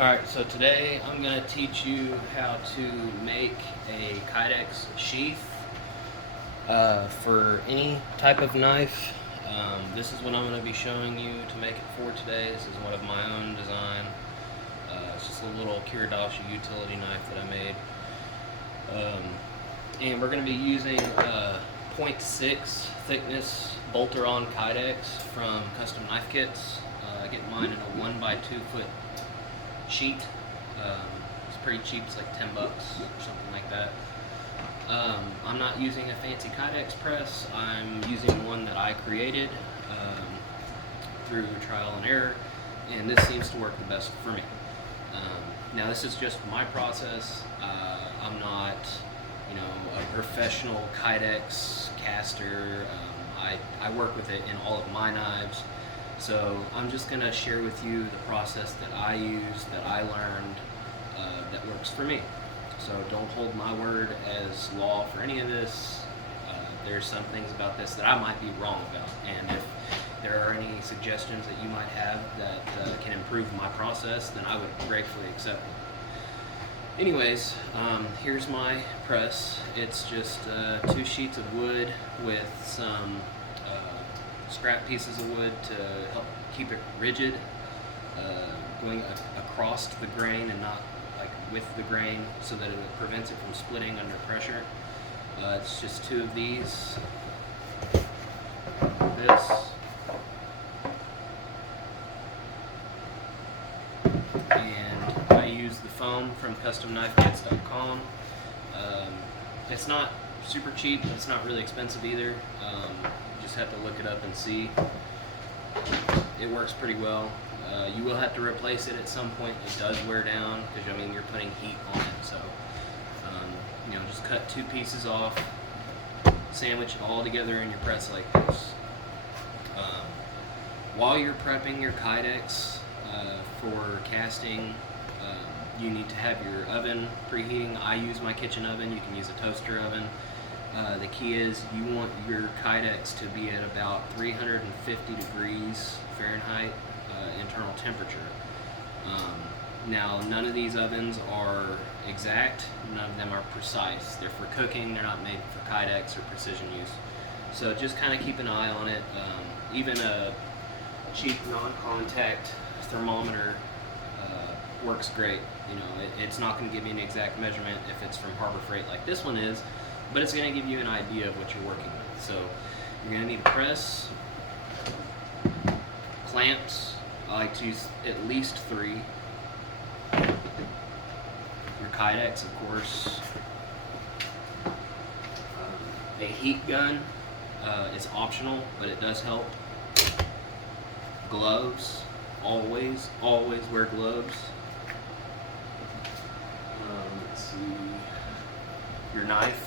Alright, so today I'm going to teach you how to make a kydex sheath for any type of knife. This is what I'm going to be showing you to make it for today. This is one of my own design. It's just a little Kiridashi utility knife that I made. And we're going to be using 0.6 thickness bolter-on kydex from Custom Knife Kits. I get mine in a 1x2 foot sheet. It's pretty cheap, it's like $10 or something like that. I'm not using a fancy kydex press. I'm using one that I created through trial and error, and this seems to work the best for me. Now this is just my process. I'm not, a professional kydex caster. I work with it in all of my knives. So I'm just going to share with you the process that I use, that I learned, that works for me. So don't hold my word as law for any of this. There's some things about this that I might be wrong about, and if there are any suggestions that you might have that can improve my process, then I would gratefully accept them. Anyways, here's my press. It's just 2 sheets of wood with some scrap pieces of wood to help keep it rigid, going across the grain and not like with the grain, so that it prevents it from splitting under pressure. It's just 2 of these. This. And I use the foam from customknifekits.com. It's not super cheap, but it's not really expensive either. You just have to look it up and see. It works pretty well. You will have to replace it at some point. It does wear down because you're putting heat on it. So just cut 2 pieces off, sandwich it all together in your press like this. While you're prepping your kydex for casting, you need to have your oven preheating. I use my kitchen oven. You can use a toaster oven. The key is you want your kydex to be at about 350 degrees Fahrenheit internal temperature. Now, none of these ovens are exact. None of them are precise. They're for cooking. They're not made for kydex or precision use. So just kind of keep an eye on it. Even a cheap non-contact thermometer works great. It's not going to give you an exact measurement if it's from Harbor Freight like this one is, but it's going to give you an idea of what you're working with. So you're going to need a press, clamps. I like to use at least 3. Your kydex, of course. A heat gun is optional, but it does help. Gloves, always wear gloves. Let's see, your knife,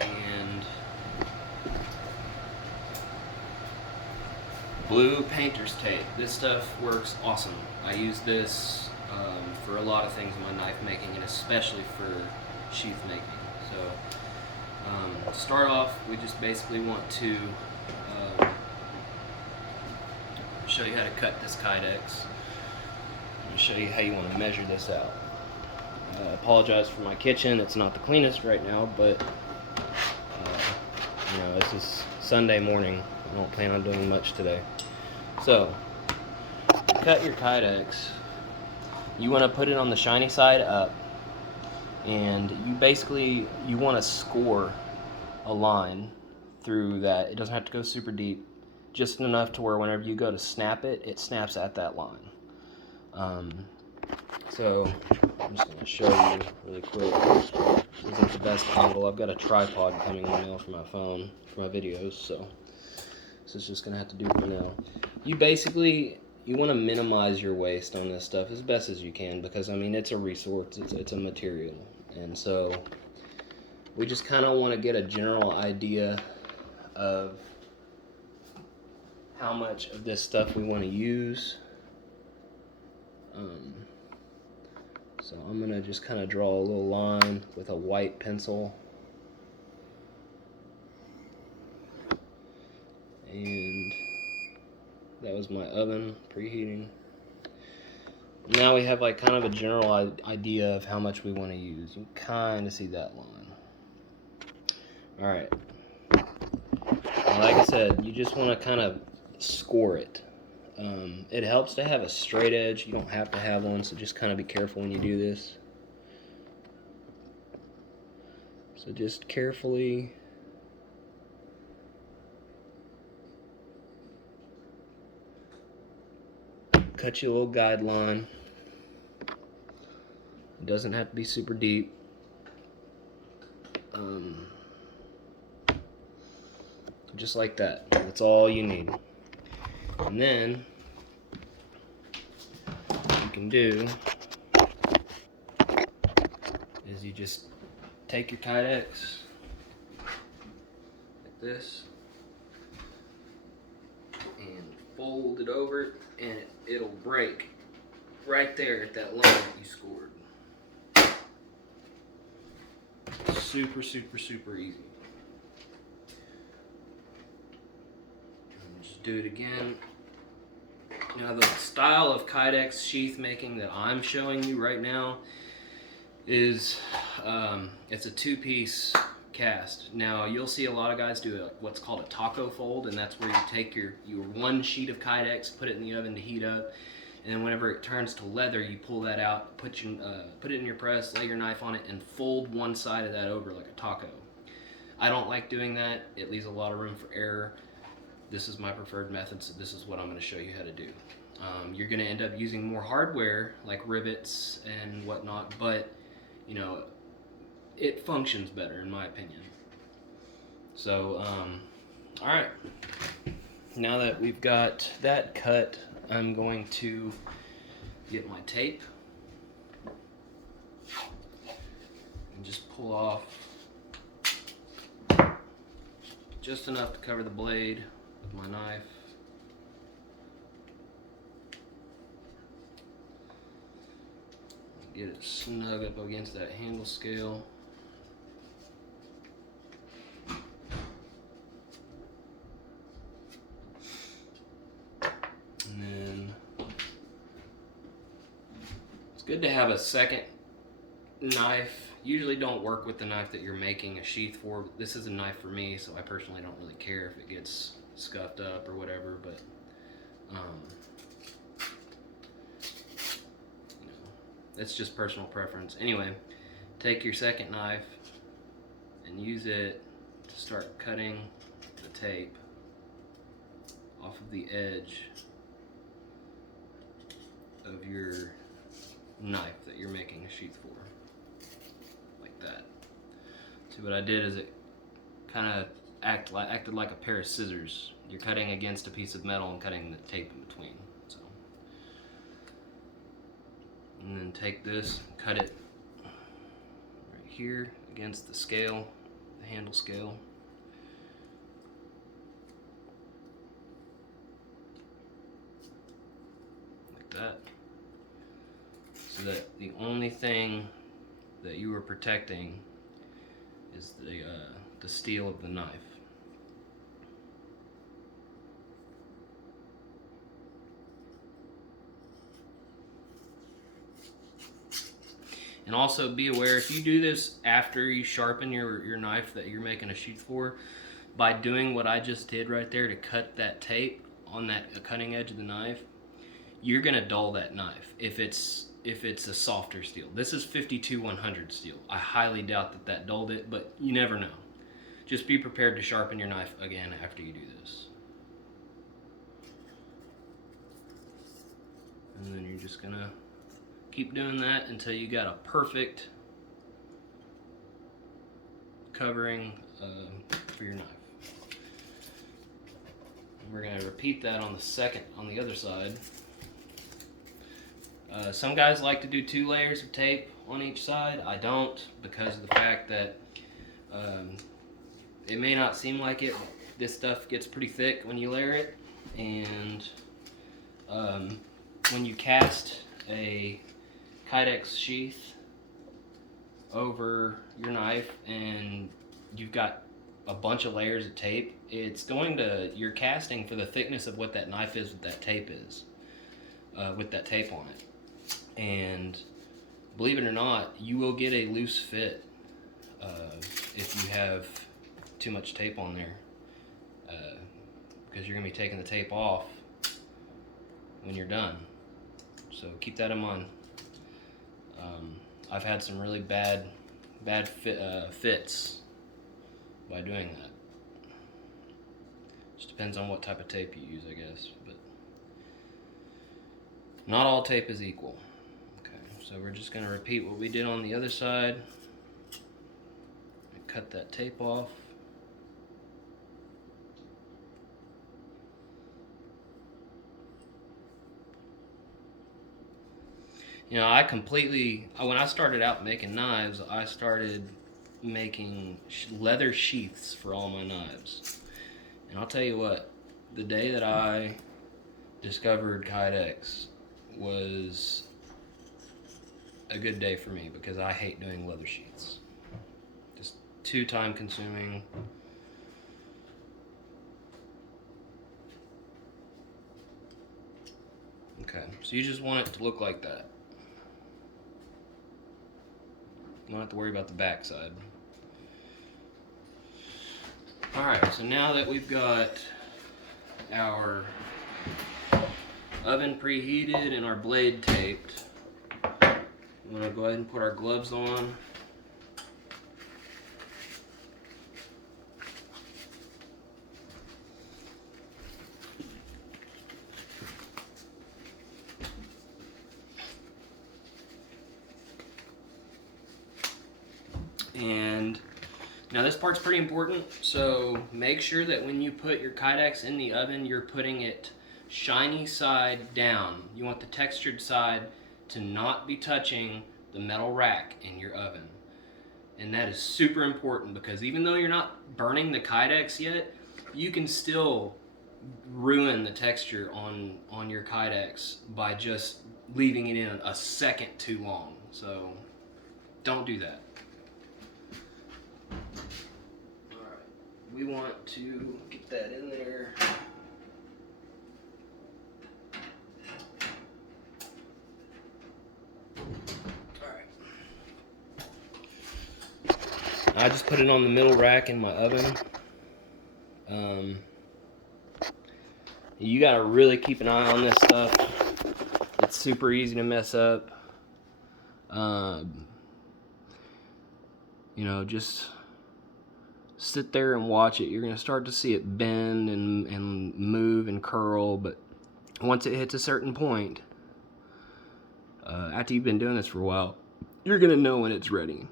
and blue painter's tape. This stuff works awesome. I use this for a lot of things in my knife making, and especially for sheath making. So to start off, we just basically want to show you how to cut this kydex. I'm going to show you how you want to measure this out. I apologize for my kitchen. It's not the cleanest right now, but this is Sunday morning. I don't plan on doing much today. So, to cut your kydex, you want to put it on the shiny side up, and you want to score a line through that. It doesn't have to go super deep, just enough to where whenever you go to snap it, it snaps at that line. So I'm just going to show you really quick. This isn't the best angle. I've got a tripod coming in the mail for my phone for my videos, so this is just going to have to do for now. You want to minimize your waste on this stuff as best as you can, because it's a resource, it's a material, and so we just kind of want to get a general idea of how much of this stuff we want to use. So I'm going to just kind of draw a little line with a white pencil. And that was my oven preheating. Now we have like kind of a general idea of how much we want to use. You can kind of see that line. All right. Like I said, you just want to kind of score it. It helps to have a straight edge. You don't have to have one, so just kind of be careful when you do this. So just carefully cut you a little guideline. It doesn't have to be super deep. Just like that. That's all you need. And then what you can do is you just take your kydex like this and fold it over, and it'll break right there at that line that you scored. Super, super, super easy. And just do it again. Now the style of kydex sheath making that I'm showing you right now is it's a two-piece cast. Now you'll see a lot of guys do what's called a taco fold, and that's where you take your one sheet of kydex, put it in the oven to heat up, and then whenever it turns to leather, you pull that out, put it in your press, lay your knife on it, and fold one side of that over like a taco. I don't like doing that. It leaves a lot of room for error. This is my preferred method, so this is what I'm going to show you how to do. You're going to end up using more hardware like rivets and whatnot, but you know, it functions better in my opinion. So, all right. Now that we've got that cut, I'm going to get my tape and just pull off just enough to cover the blade of my knife. Get it snug up against that handle scale. And then it's good to have a second knife. Usually don't work with the knife that you're making a sheath for. This is a knife for me, so I personally don't really care if it gets scuffed up or whatever, but that's just personal preference. Anyway, take your second knife and use it to start cutting the tape off of the edge of your knife that you're making a sheath for, like that. See what I did is it kind of acted like a pair of scissors. You're cutting against a piece of metal and cutting the tape in between. So, and then take this and cut it right here against the scale, the handle scale. Like that. So that the only thing that you are protecting is the steel of the knife. And also be aware, if you do this after you sharpen your knife that you're making a sheath for, by doing what I just did right there to cut that tape on that cutting edge of the knife, you're gonna dull that knife if it's a softer steel. This is 52-100 steel. I highly doubt that dulled it, but you never know. Just be prepared to sharpen your knife again after you do this. And then you're just gonna keep doing that until you got a perfect covering for your knife. And we're gonna repeat that on the other side. Some guys like to do 2 layers of tape on each side. I don't, because of the fact that it may not seem like it, but this stuff gets pretty thick when you layer it, and when you cast a kydex sheath over your knife and you've got a bunch of layers of tape, you're casting for the thickness of what that knife is with that tape on it. And believe it or not, you will get a loose fit if you have too much tape on there, because you're going to be taking the tape off when you're done. So keep that in mind. I've had some really bad fits by doing that. Just depends on what type of tape you use, I guess. But not all tape is equal. Okay, so we're just going to repeat what we did on the other side. Cut that tape off. You know, when I started out making knives, I started making leather sheaths for all my knives. And I'll tell you what, the day that I discovered kydex was a good day for me, because I hate doing leather sheaths. Just too time consuming. Okay, so you just want it to look like that. You don't have to worry about the back side. Alright, so now that we've got our oven preheated and our blade taped, I'm going to go ahead and put our gloves on. And now this part's pretty important, so make sure that when you put your kydex in the oven, you're putting it shiny side down. You want the textured side to not be touching the metal rack in your oven. And that is super important, because even though you're not burning the kydex yet, you can still ruin the texture on your kydex by just leaving it in a second too long. So don't do that. Alright, we want to get that in there. Alright. I just put it on the middle rack in my oven. You gotta really keep an eye on this stuff. It's super easy to mess up. You know, just sit there and watch it. You're gonna start to see it bend and move and curl, but once it hits a certain point, after you've been doing this for a while, you're gonna know when it's ready.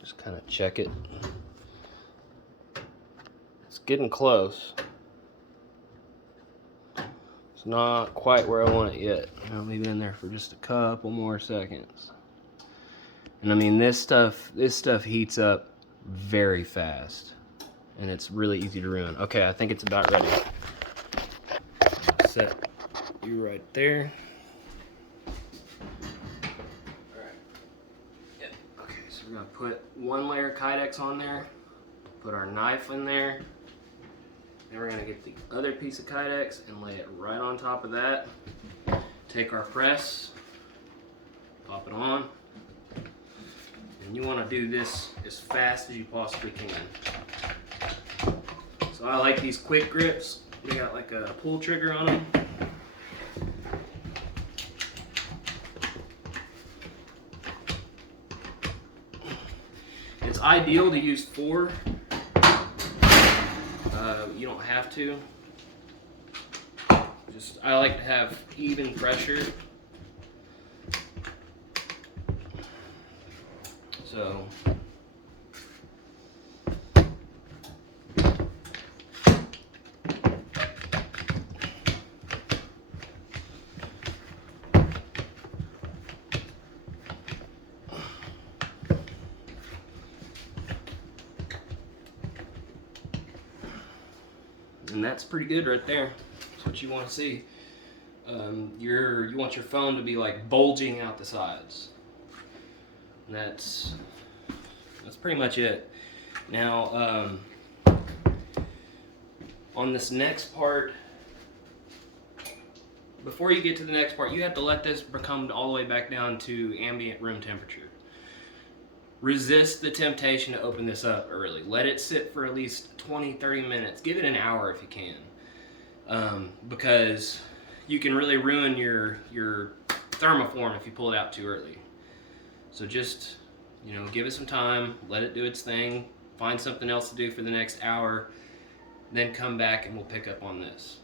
Just kind of check it. It's getting close. It's not quite where I want it yet. I'll leave it in there for just a couple more seconds. And I mean, this stuff heats up very fast, and it's really easy to ruin. Okay, I think it's about ready. Set you right there. Alright. Yep. Okay, so we're gonna put one layer of kydex on there, put our knife in there. Then we're going to get the other piece of kydex and lay it right on top of that. Take our press, pop it on, and you want to do this as fast as you possibly can. So I like these quick grips. They got like a pull trigger on them. It's ideal to use 4. You don't have to. I like to have even pressure. So and that's pretty good right there. That's what you want to see. You want your phone to be like bulging out the sides. And that's that's pretty much it. Now, on this next part, before you get to the next part, you have to let this come all the way back down to ambient room temperature. Resist the temptation to open this up early. Let it sit for at least 20-30 minutes. Give it an hour if you can, because you can really ruin your thermoform if you pull it out too early. So just, give it some time, let it do its thing, find something else to do for the next hour, then come back and we'll pick up on this.